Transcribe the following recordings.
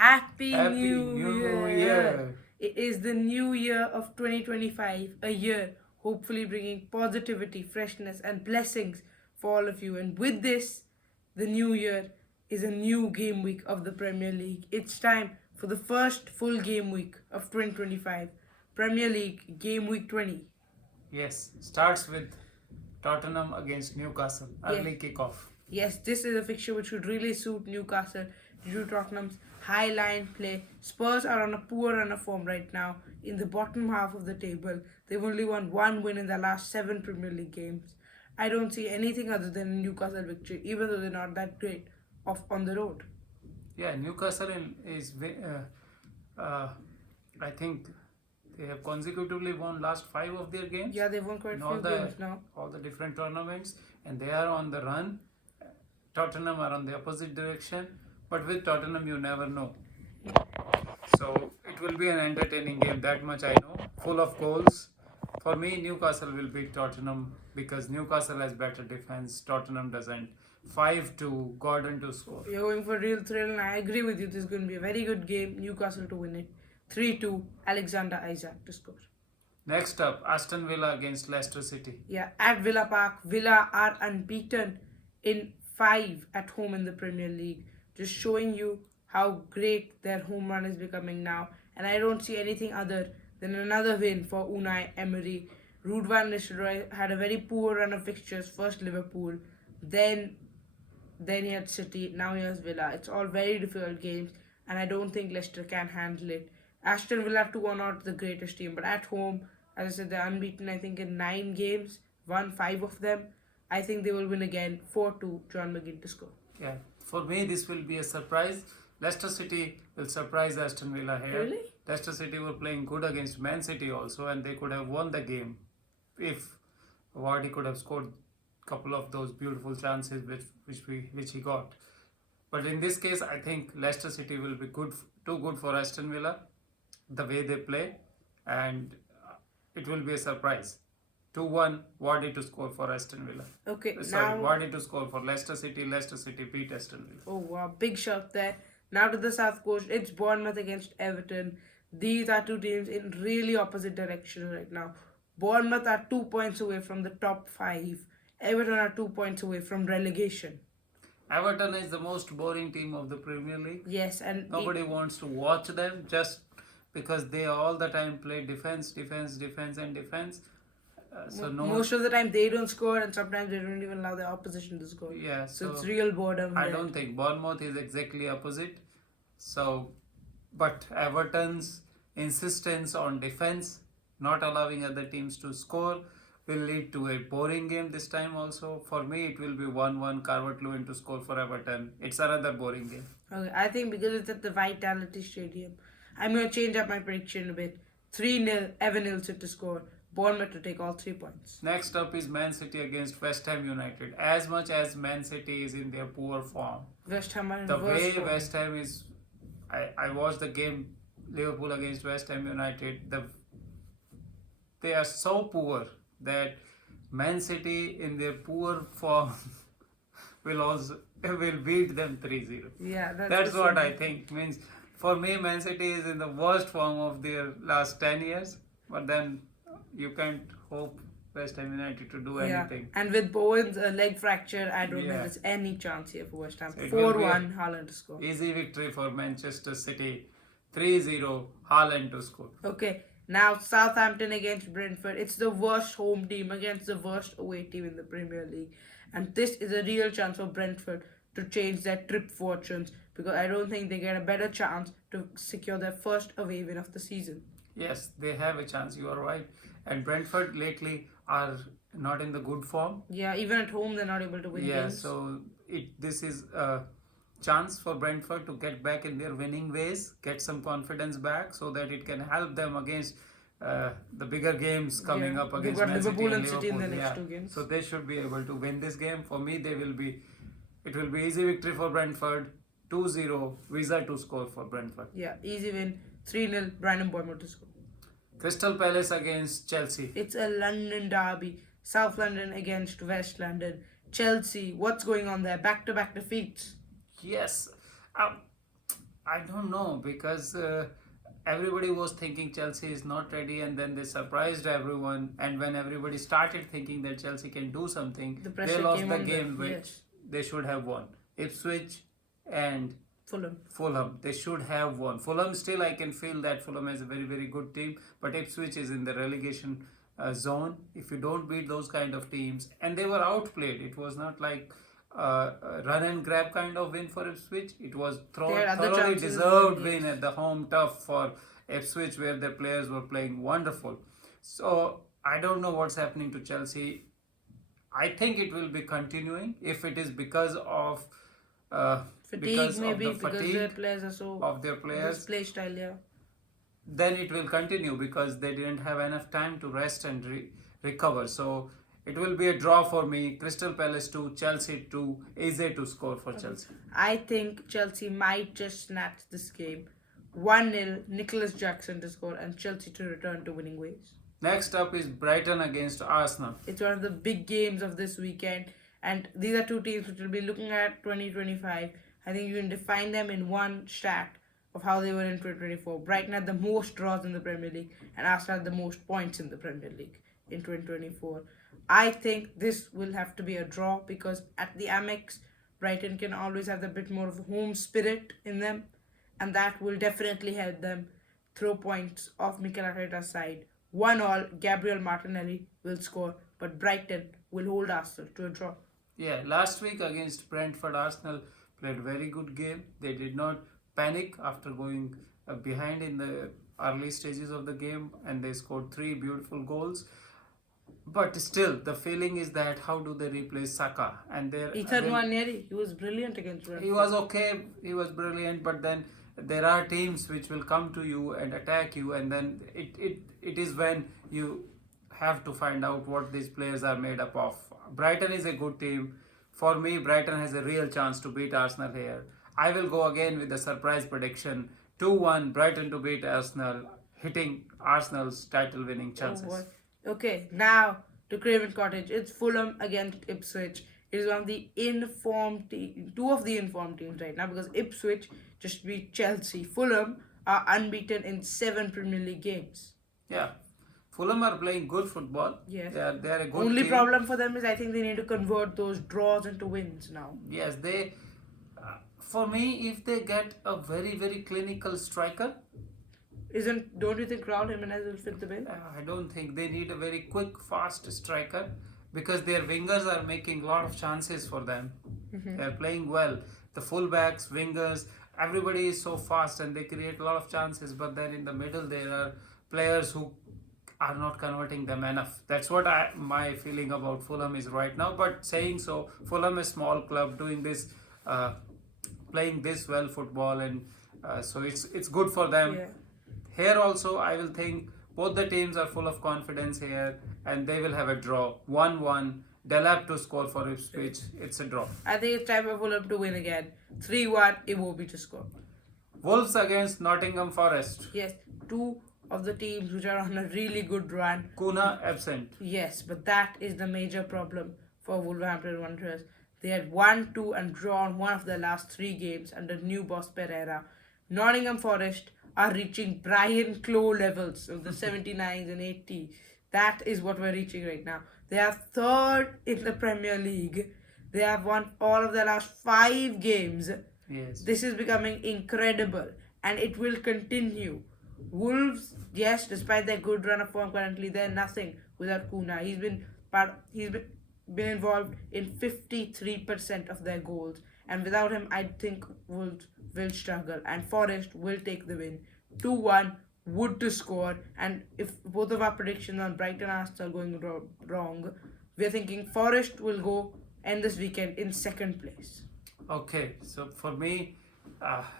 Happy Happy New New Year! Year! It is the new year of 2025, a year hopefully bringing positivity, freshness, and blessings for all of you. And with this, the new year is a new game week of the Premier League. It's time for the first full game week of 2025, Premier League Game Week 20. Yes, starts with Tottenham against Newcastle. Yes, Early kickoff. Yes, this is a fixture which would really suit Newcastle due to Tottenham's high line play. Spurs are on a poor run of form right now in the bottom half of the table. They've only won one win in the last seven Premier League games. I don't see anything other than a Newcastle victory, even though they're not that great off on the road. Yeah, Newcastle is, I think they have consecutively won last 5 of their games Yeah, they've won quite in a few games now. all the different tournaments, and they are on the run. Tottenham are on the opposite direction, but with Tottenham you never know. So it will be an entertaining game, that much I know. Full of goals. For me, Newcastle will beat Tottenham because Newcastle has better defense. Tottenham doesn't. 5-2, Gordon to score. You're going for real thrill, and I agree with you. This is going to be a very good game. Newcastle to win it. 3-2, Alexander Isaac to score. Next up, Aston Villa against Leicester City. Yeah, at Villa Park, Villa are unbeaten in five at home in the Premier League, just showing you how great their home run is becoming now. And I don't see anything other than another win for Unai Emery. Ruud van Nistelrooy had a very poor run of fixtures. First Liverpool, then he had City, now he has Villa. It's all very difficult games, and I don't think Leicester can handle it. Aston Villa too are not the greatest team, but at home, as I said, they're unbeaten. I think in 9 games, won 5 of them. I think they will win again. 4-2, John McGinn to score. Yeah, for me this will be a surprise. Leicester City will surprise Aston Villa here. Really? Leicester City were playing good against Man City also, and they could have won the game if Vardy could have scored a couple of those beautiful chances which he got. But in this case, I think Leicester City will be too good for Aston Villa, the way they play, and it will be a surprise. 2-1, Vardy to score for Aston Villa. Okay, Sorry, now. Vardy to score for Leicester City. Leicester City beat Aston Villa. Oh wow, big shot there. Now to the South Coast, it's Bournemouth against Everton. These are two teams in really opposite directions right now. Bournemouth are 2 points away from the top five. Everton are 2 points away from relegation. Everton is the most boring team of the Premier League. Yes, and Nobody wants to watch them just because they all the time play defense, defense, defense, and defense. So no, most of the time they don't score, and sometimes they don't even allow the opposition to score. yeah. So So it's real boredom. I there. don't think Bournemouth is exactly opposite. So, but Everton's insistence on defense, not allowing other teams to score, will lead to a boring game this time also. For me, it will be 1-1, Calvert-Lewin to score for Everton. It's another boring game. Okay, I think because it's at the Vitality Stadium, I'm going to change up my prediction a bit. 3-0, Evan Nilsson to score. Bournemouth to take all 3 points. Next up is Man City against West Ham United. As much as Man City is in their poor form, West Ham are in the worse way form. West Ham is, I watched the game Liverpool against West Ham United. They are so poor that Man City in their poor form will beat them 3-0. Yeah, That's the what same. I think. Means for me, Man City is in the worst form of their last 10 years. But then you can't hope West Ham United to do Yeah, anything. and with Bowen's leg fracture, I don't think Yeah. there's any chance here for West Ham. So it will be 4-1, Haaland to score. Easy victory for Manchester City. 3-0, Haaland to score. Okay, now Southampton against Brentford. It's the worst home team against the worst away team in the Premier League. And this is a real chance for Brentford to change their trip fortunes, because I don't think they get a better chance to secure their first away win of the season. Yes, they have a chance, you are right. And Brentford lately are not in the good form. Yeah, even at home they're not able to win Yeah, games. so this is a chance for Brentford to get back in their winning ways, get some confidence back, so that it can help them against the bigger games coming Yeah, up they've against got Man City Liverpool and and City in the Liverpool. next Yeah. 2 games. So they should be able to win this game. For me, it will be easy victory for Brentford. 2-0, Visa to score for Brentford. Yeah, easy win. 3-0, Brandon Bournemouth to score. Crystal Palace against Chelsea. It's a London derby. South London against West London. Chelsea, what's going on there? Back-to-back defeats. Yes. Um, I don't know because everybody was thinking Chelsea is not ready, and then they surprised everyone. And when everybody started thinking that Chelsea can do something, The they pressure lost came the on them. game which Yes. they should have won. Ipswich and Fulham. Fulham, they should have won. Fulham, still, I can feel that Fulham is a very, very good team, but Ipswich is in the relegation zone. If you don't beat those kind of teams, and they were outplayed, it was not like a run and grab kind of win for Ipswich. It was They had other thoroughly chances as well. deserved win Yes. at the home turf for Ipswich, where their players were playing wonderful. So I don't know what's happening to Chelsea. I think it will be continuing if it is uh, Fatigue because of maybe the because their fatigue players are so of their this players, play style. Yeah. then it will continue because they didn't have enough time to rest and recover. So it will be a draw for me. Crystal Palace 2, Chelsea 2, Eze to score for Chelsea. I think Chelsea might just snatch this game. 1-0, Nicholas Jackson to score, and Chelsea to return to winning ways. Next up is Brighton against Arsenal. It's one of the big games of this weekend, and these are two teams which will be looking at 2025. I think you can define them in one stat of how they were in 2024. Brighton had the most draws in the Premier League, and Arsenal had the most points in the Premier League in 2024. I think this will have to be a draw because at the Amex, Brighton can always have a bit more of a home spirit in them, and that will definitely help them throw points off Mikel Arteta's side. 1-all, Gabriel Martinelli will score, but Brighton will hold Arsenal to a draw. Yeah, last week against Brentford, Arsenal played very good game. They did not panic after going behind in the early stages of the game, and they scored 3 beautiful goals. But still, the feeling is that how do they replace Saka? And Ethan Nwaneri, he was brilliant against Brentford. he was okay, he was brilliant, but then there are teams which will come to you and attack you, and then it is when you have to find out what these players are made up of. Brighton is a good team. For me, Brighton has a real chance to beat Arsenal here. I will go again with the surprise prediction 2-1 Brighton to beat Arsenal, hitting Arsenal's title winning chances. Oh, okay, now to Craven Cottage. It's Fulham against Ipswich. It is one of the informed two of the informed teams right now because Ipswich just beat Chelsea. Fulham are unbeaten in 7 Premier League games. Yeah, Fulham are playing good football. Yes. They are a good Only team. problem for them is I think they need to convert those draws into wins now. Yes, they. For me, if they get a very, very clinical striker, Don't you think Raul Jimenez will fit the bill? I don't think they need a very quick, fast striker because their wingers are making a lot of chances for them. They are playing well. The fullbacks, wingers, everybody is so fast and they create a lot of chances. But then in the middle, there are players who are not converting them enough. That's what my feeling about Fulham is right now. But saying so, Fulham is a small club doing this, playing this well football, and so it's good for them. Yeah. Here also, I will think both the teams are full of confidence here, and they will have a draw. 1-1. Delap to score for Ipswich. It's a draw. I think it's time for Fulham to win again. 3-1, Iwobi to score. Wolves against Nottingham Forest. Yes, two of the teams which are on a really good run. Kuna absent. Yes, but that is the major problem for Wolverhampton Wanderers. They had won 2 and drawn one of their last 3 games under new boss Pereira. Nottingham Forest are reaching Brian Clough levels of the 79s and 80s. That is what we're reaching right now. They are third in the Premier League. They have won all of their last 5 games. Yes. This is becoming incredible and it will continue. Wolves, yes, despite their good run of form currently, they're nothing without Kuna. He's been involved in 53% of their goals, and without him, I think Wolves will struggle, and Forest will take the win. 2-1, Wood to score, and if both of our predictions on Brighton and Arsenal are going wrong, we're thinking Forest will go end this weekend in second place. Okay, so for me,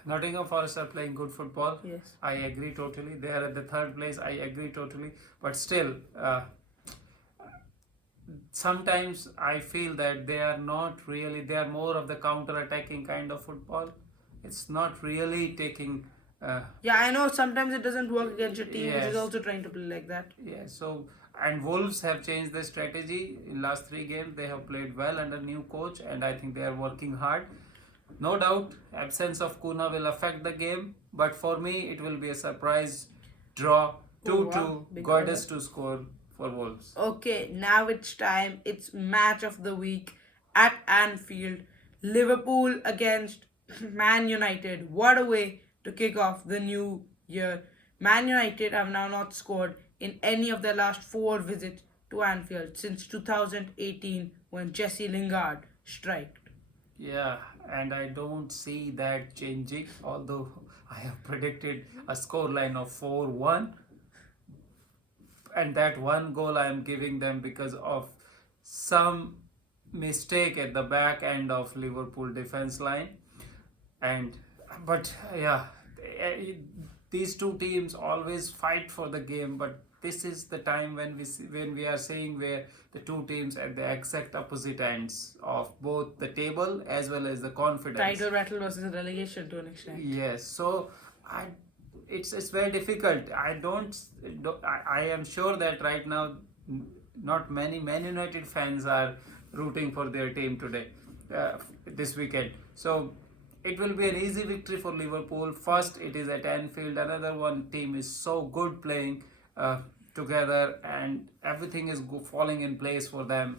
Nottingham Forest are playing good football. Yes. I agree totally. They are at the third place. I agree totally. But still, sometimes I feel that they are not really, they are more of the counter-attacking kind of football. It's not really taking... Yeah, I know sometimes it doesn't work against your team, which Yes. is also trying to play like that. Yeah, so, and Wolves have changed their strategy. In last 3 games, they have played well under new coach, and I think they are working hard. No doubt, absence of Kuna will affect the game, but for me, it will be a surprise draw Oh wow, 2-2, big caller. Goddess to score for Wolves. Okay, now it's time. It's match of the week at Anfield. Liverpool against Man United. What a way to kick off the new year. Man United have now not scored in any of their last four visits to Anfield since 2018 when Jesse Lingard striked. Yeah, and I don't see that changing, although I have predicted a scoreline of 4-1, and that one goal I am giving them because of some mistake at the back end of Liverpool defense line. And but yeah, eh, these two teams always fight for the game, but this is the time when when we are seeing where the two teams at the exact opposite ends of both the table as well as the confidence. Title battle versus relegation to an extent. Yes, so I, it's very difficult. I am sure that right now, not many Man United fans are rooting for their team today, this weekend. So it will be an easy victory for Liverpool. First, it is at Anfield. Another one team is so good playing together, and everything is falling in place for them.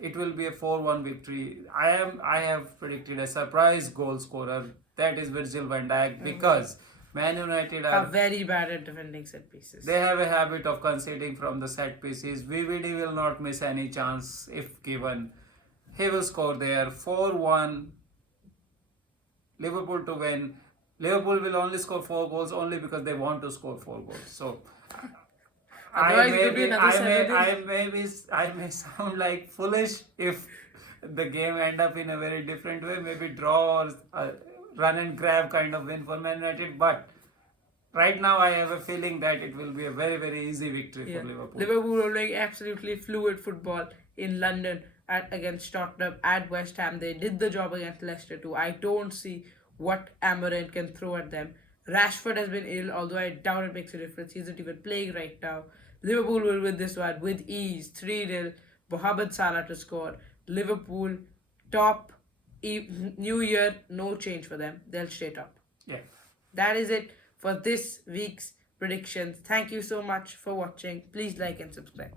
It will be a 4-1 victory. I have predicted a surprise goal scorer. That is Virgil van Dijk because Man United Are are very bad at defending set pieces. they have a habit of conceding from the set pieces. VVD will not miss any chance if given. He will score there 4-1. Liverpool to win. Liverpool will only score 4 goals only because they want to score 4 goals. So Otherwise, it could be another 7-0. I may sound like foolish if the game end up in a very different way, maybe draw or run and grab kind of win for Man United. But right now, I have a feeling that it will be a very easy victory Yeah. for Liverpool. Liverpool were playing absolutely fluid football in London against Tottenham at West Ham. They did the job against Leicester too. I don't see what Amaranth can throw at them. Rashford has been ill, although I doubt it makes a difference. He's not even playing right now. Liverpool will win this one with ease, 3-0. Mohamed Salah to score. Liverpool top. New year, no change for them. They'll stay top. Yeah. That is it for this week's predictions. Thank you so much for watching. Please like and subscribe.